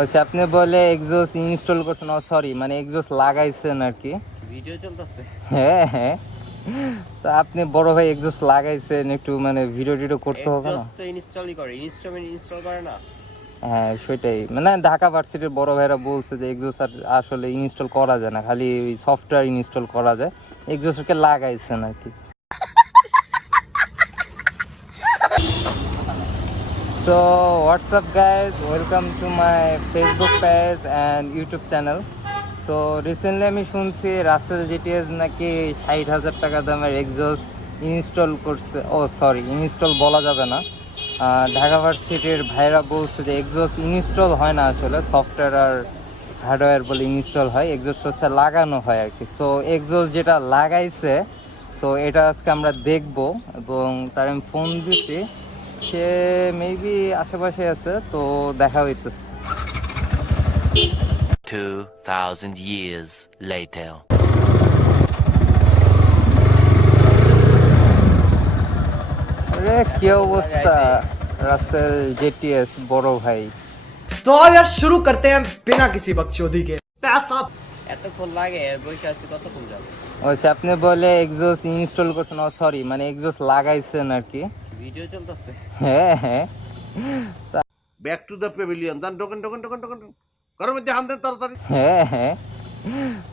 আচ্ছা, আপনি বলে এক্সজস্ট ইনস্টল করছেন, সরি মানে এক্সজস্ট লাগাইছেন আর কি। ভিডিও চলতেছে। হ্যাঁ হ্যাঁ, তো আপনি বড় ভাই এক্সজস্ট লাগাইছেন, একটু মানে ভিডিও টিডিও করতে হবে না? এক্সজস্ট তো ইনস্টলই করে, ইনস্ট্রুমেন্ট ইনস্টল করে না। হ্যাঁ সেটাই, মানে ঢাকা ভার্সিটির বড় ভাইরা বলছে যে এক্সজস্ট আসলে ইনস্টল করা যায় না, খালি ওই সফটওয়্যার ইনস্টল করা যায়। এক্সজস্টকে লাগাইছেন আর কি। So what's up guys, welcome to my Facebook page and YouTube channel. So recently আমি শুনছি রাসেল জিটিএস নাকি 60,000 টাকা দামের এক্সজস্ট ইনস্টল করছে। সরি, ইনস্টল বলা যাবে না। ঢাকা ভার্সিটির ভাইরা বলছে যে এক্সজস্ট ইনস্টল হয় না, আসলে সফটওয়্যার আর হার্ডওয়্যার বলে ইনস্টল হয়, এক্সজস্ট হচ্ছে লাগানো হয় আর কি। সো এক্সজস্ট যেটা লাগাইছে, সো এটা আজকে আমরা দেখব এবং তার আমি ফোন দিছি, সে মেবি আশেপাশে আছে, তো দেখা হইতেছে। 2000 years later. আরে কি অবস্থা রাসেল জেটিএস বড় ভাই? तो यार शुरू करते हैं बिना किसी बकचोदी के। पैसा এতক্ষণ লাগে বসে আছি, কতক্ষণ যাবে? আচ্ছা, আপনি বলে এক্সজস্ট ইনস্টল করছেন, সরি মানে এক্সজস্ট লাগাইছেন আর কি। ভিডিও চলতেছে। হ্যাঁ হ্যাঁ, ব্যাক টু দ্য প্যাভিলিয়ন। দান ঢোকেন গরমের মধ্যে হান দেন তাড়াতাড়ি। হ্যাঁ হ্যাঁ,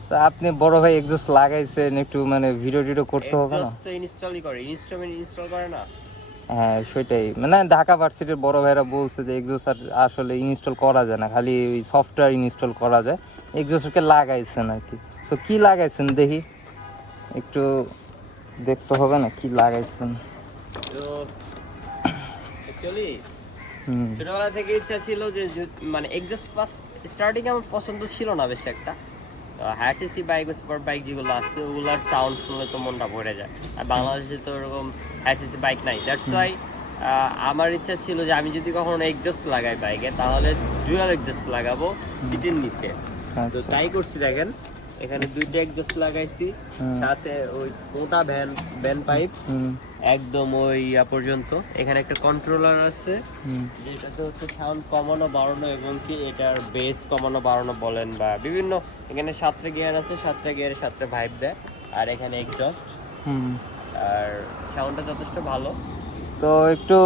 তো আপনি বড় ভাই এক্সজস্ট লাগাইছেন, একটু মানে ভিডিও টিডিও করতে হবে না? এক্সজস্ট তো ইনস্টলই করে, ইনস্ট্রুমেন্ট ইনস্টল করে না। হ্যাঁ সেটাই, মানে ঢাকা ভার্সিটির বড় ভাইরা বলছে যে এক্সজস্ট আসলে ইনস্টল করা যায় না, খালি ওই সফটওয়্যার ইনস্টল করা যায়। এক্সজস্টকে লাগাইছেন আর কি। সো কি লাগাইছেন দেখি, একটু দেখতে হবে না কি লাগাইছেন। তো অ্যাকচুয়ালি হুম ছোটবেলা থেকে ইচ্ছা ছিল যে মানে এক্সজস্ট ফার্স্ট স্টার্টিং আমার পছন্দ ছিল না বেশি একটা। হায়ার সিসি বাইক ও সুপার বাইক যেগুলো আছে ওগুলার সাউন্ড শুনলে তো মনটা ভরে যায়, আর বাংলাদেশে তো ওরকম হায়ার সিসি বাইক নাই। দ্যাটস ওয়াই আমার ইচ্ছা ছিল যে আমি যদি কখনো এক্সজস্ট লাগাই বাইকে, তাহলে ডুয়াল এক্সজস্ট লাগাবো সিটের নিচে। তো আচ্ছা তাই করছি, দেখেন এখানে দুইটা এক্সজস্ট লাগাইছি, সাথে ওই মোটা ভ্যান পাইপ হুম একদম ওই পর্যন্ত। এখানে একটা কন্ট্রোলার আছে হুম যেটাতে হচ্ছে সাউন্ড কমানো বাড়ানো, এবং কি এটার বেস কমানো বাড়ানো বলেন বা বিভিন্ন। এখানে 7টা গিয়ার আছে, 7টা গিয়ারে 7টা ভাইব দেয়, আর এখানে এক্সজস্ট, হুম। আর সাউন্ডটা যথেষ্ট ভালো। তো একটু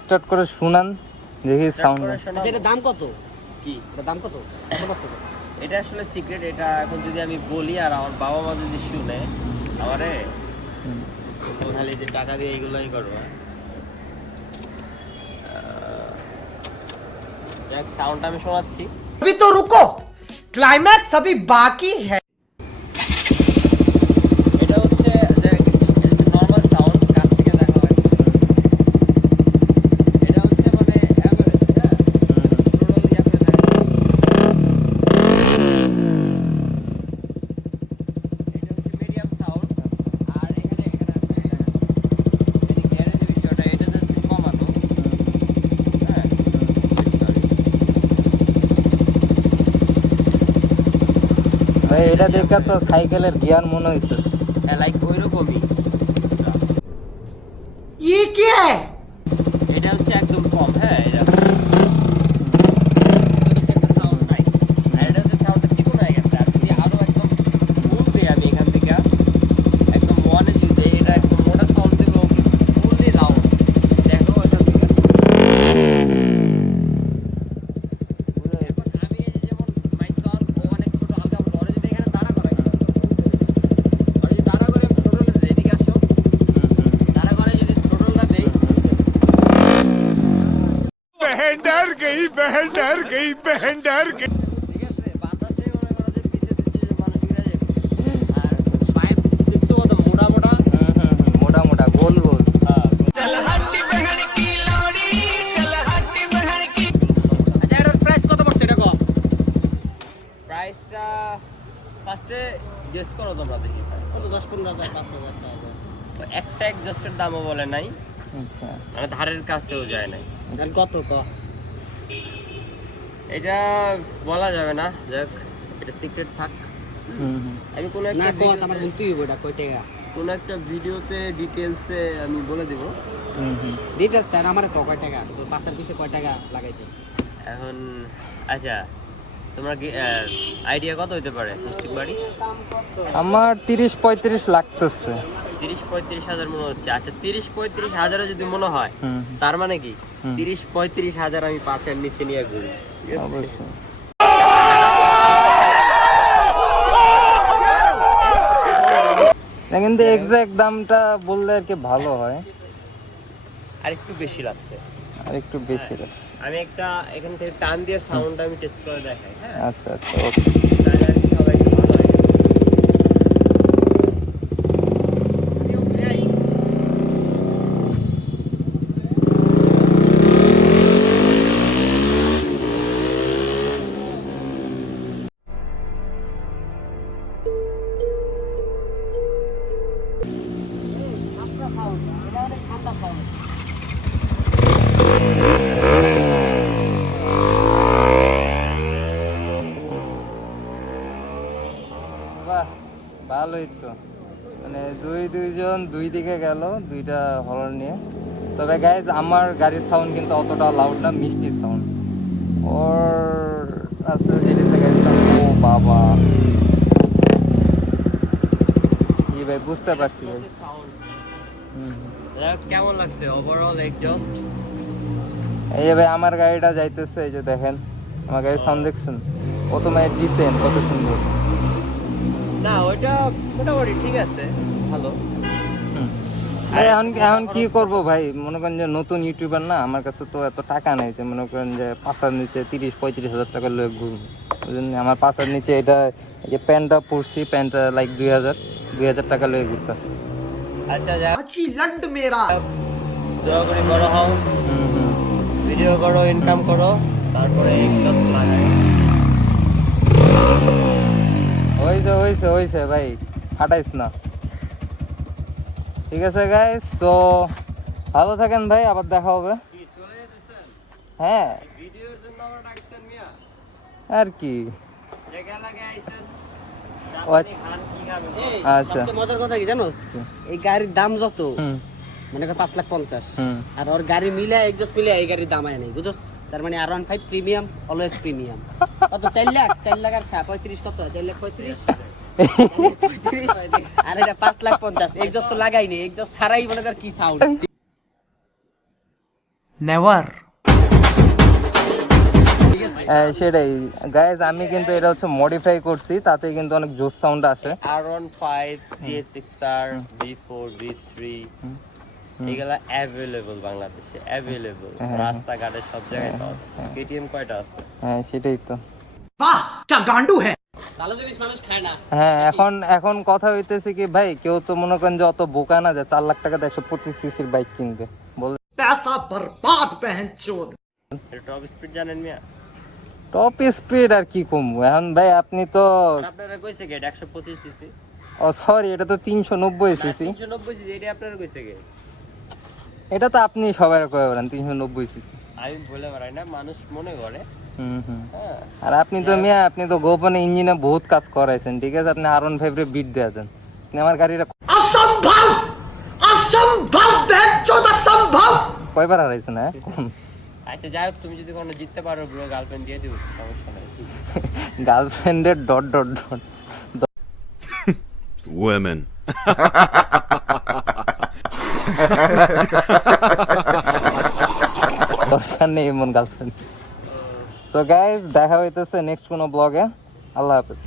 স্টার্ট করে শুনান দেখি সাউন্ড। আচ্ছা, এটার দাম কত? কি এটার দাম কত? এটা আসলে সিক্রেট। এটা এখন যদি আমি বলি আর আমার বাবা মা যদি শুনে আমারে তো খালি যে টাকা দিয়ে এইগুলোই করবো। যাক, সাউন্ডটা আমি শোনাচ্ছি। अभी तो रुको, क्लाइमैक्स अभी बाकी है। এটা হচ্ছে যে নরমাল সাউন্ড, কাছ থেকে দেখা হয়। এটা হচ্ছে মানে অ্যাভারেজ, হ্যাঁ টোটাল ইয়া করে দেখা হয়। এটা হচ্ছে মিডিয়াম সাউন্ড, আর এখানে গ্যারেজ বিষয়টা এটা হচ্ছে কমানো, হ্যাঁ সরি। ভাই এটা দেখে তো সাইকেলের গিয়ার মনে হইতেছে। হ্যাঁ লাইক ওইরকমই কিছুটা। ये क्या है? এটা হচ্ছে একদম কম, হ্যাঁ এটা একটা সাউন্ড নাই, আর এটা হচ্ছে সাউন্ডটা চিকন হয়ে গেছে। আর যদি আরো একদম ফুল দিই আমি এখান থেকে একদম ওয়ানে যদি দেই, এটা একদম মোটা সাউন্ড দেবো, ফুললি লাউড। দেখো এখান থেকে এখন আমি এই যে যেমন মাইক সাউন্ড অনেক ছোট হালকা বড়, যদি এখানে দাঁড়া করে আর যদি দাঁড়া করে ছোটলে দেই, এদিকে আসো, দাঁড়া করে যদি ছোটলা দেই, बहन डर गई। ঠিক আছে, বাতাসে মনে করো যে পিছে পিছে মানুষ ঘিরে যায়। আর পাইপ দেখছো কত মোটা মোটা, মোটা মোটা গোল গোল। আচ্ছা, এটার প্রাইস কত পড়ছে এটা কম? প্রাইসটা ফার্স্টে গেস করো তোমরা, দেখি কত? 10-15,000, 5,000, 6,000। তো একটা এক্সজস্টের দামও বলে নাই, আচ্ছা মানে ধারের কাছেও যায় নাই। জান কত ক? এটা বলা যাবে না, যাক এটা সিক্রেট থাক। হুম হুম আমি কোনো না একটা কত আমার বলতেই হবে, এটা কয় টাকা? কোনো একটা ভিডিওতে ডিটেলসে আমি বলে দিব। হুম হুম। ডিটেইলস তার আমার কয় টাকা? তোর পাশের পিছে কয় টাকা লাগাইছিস? এখন আচ্ছা, তোমার কি আইডিয়া কত হইতে পারে ডিস্ট্রিক্ট বাড়ি? আমার 30-35 লাগতেছে। 30-35 হাজার মনে হচ্ছে। আচ্ছা 30-35 হাজারে যদি মনে হয়, হুম, তার মানে কি হুম। 30-35 হাজার আমি 5-এর নিচে নিয়ে ঘুরি, ঠিক আছে? অবশ্যই। না কিন্তু এক্সাক্ট দামটা বললে আর কি ভালো হয়, আর একটু বেশি লাগছে। আর একটু বেশি লাগছে। আমি একটা এখান থেকে টান দিয়ে সাউন্ডটা আমি টেস্ট করে দেখাই, হ্যাঁ? আচ্ছা আচ্ছা, ওকে। তাহলে আর কি সবাই একটু ভালো হয়। বাহ, ভালোই তো। মানে দুইজন দুই দিকে গেল, দুইটা হর্ন নিয়ে। তবে গাইজ আমার গাড়ির সাউন্ড কিন্তু অতটা লাউড না, মিষ্টি সাউন্ড। ওর আছে যেটা গাড়ির সাউন্ড, ও বাবা, ই ভাই বুঝতে পারছি ভাই। সাউন্ড হুম, কেমন লাগছে ওভারঅল এক্সজস্ট? এই যে ভাই আমার গাড়িটা যাইতেছে, এই যে দেখেন আমার গাড়ির সাউন্ড দেখছেন কত মানে ডিসেন্ট, কত সুন্দর। না ওইটা মোটামুটি ঠিক আছে, ভালো। আরে এখন এখন কি করব ভাই, মনে করেন যে নতুন ইউটিউবার না, আমার কাছে তো এত টাকা নেই যে মনে করেন যে 5 নিচে 30-35 হাজার টাকা লয়ে ঘুরবো। ওই জন্য আমার 5 নিচে এটা, এই যে প্যান্টটা পরছি, প্যান্টটা লাইক 2000 টাকা লয়ে ঘুরতেছে। আচ্ছা যা, अच्छी लंड मेरा দোয়া করি বড় হও, ভিডিও করো, ইনকাম করো, তারপরে এক্সজস্ট লাগাই। হইছে ভাই, ফাটাইস না। ঠিক আছে গাইস, সো ভালো থাকেন ভাই, আবার দেখা হবে। কি চলে যেতেছেন? হ্যাঁ ভিডিওর জন্য আমার ডাকছেন মিয়া? আর কি। জায়গা লাগে আইছেন, ও জাপানি আচ্ছা। খান কি খাবেন? আচ্ছা, সবচেয়ে মজার কথা কি জানোস, এই গাড়ির দাম যত হুম মনে কর 5,50,000, হুম। আর ওর গাড়ি মিলে এক্সজস্ট মিলে এই গাড়ির দাম আয় নাই, বুঝছস? তার মানে R15 প্রিমিয়াম, অলওয়েজ প্রিমিয়াম। কত 4 লাখ, 4 লাখ আর 35 কত? 4 লাখ 35, আর এটা 5,50,000। এক্সজস্ট তো লাগাই নেই, এক্সজস্ট ছাড়াই মনে কর কি সাউন্ড। नेवर সেটাই গাইজ, আমি কিন্তু এটা হচ্ছে মডিফাই করছি, তাতে কিন্তু অনেক জোস সাউন্ড আসে। R15, GS6R, V4, V3 এগুলা অ্যাভেলেবল বাংলাদেশে, অ্যাভেলেবল রাস্তাঘাটে সব জায়গায় পাওয়া যায়। কেটিএম কয়টা আছে? হ্যাঁ সেটাই তো। वाह क्या गांडू है ভালো জিনিস মানুষ খায় না। হ্যাঁ এখন কথা হইতেছে কি ভাই, কেউ তো মনে করেন যে অত বোকা না যে 4 লাখ টাকা 125 সিসির বাইক কিনবে। বল पैसा बर्बाद बहन चोद এটা টপ স্পিড জানেন মিয়া? টপ স্পিড আর কি কমবো এখন ভাই, আপনি তো, আপনারা কইছে গে 125 সিসি, ও সরি, এটা তো 390 সিসি। 390 সিসি, এটা আপনারা কইছে গে? এটা তো আপনি সবাই কয়ে বলেন 390 সিসি। আমি বলে বেড়াই না, মানুষ মনে করে। হুম। হ্যাঁ, আর আপনি তো মিয়া, আপনি তো গোপনে ইঞ্জিনে বহুত কাজ করাইছেন, ঠিক আছে? আপনি R15 রে বিট দেয়া দেন, আপনি আমার গাড়িটা असंभव असंभव बहन चोद असंभव কয়বার হারাইছেন? হ্যাঁ আচ্ছা যাই হোক, তুমি যদি কোনো জিততে পারো ব্রো, গার্লফ্রেন্ড দিয়ে দিও, সমস্যা নাই। গার্লফ্রেন্ডের ডট ডট ডট Women. দরকার নেই এমন গার্লফ্রেন্ড। সো গাইজ, দেখা হইতেছে নেক্সট কোনো ব্লগে। আল্লাহ হাফেজ।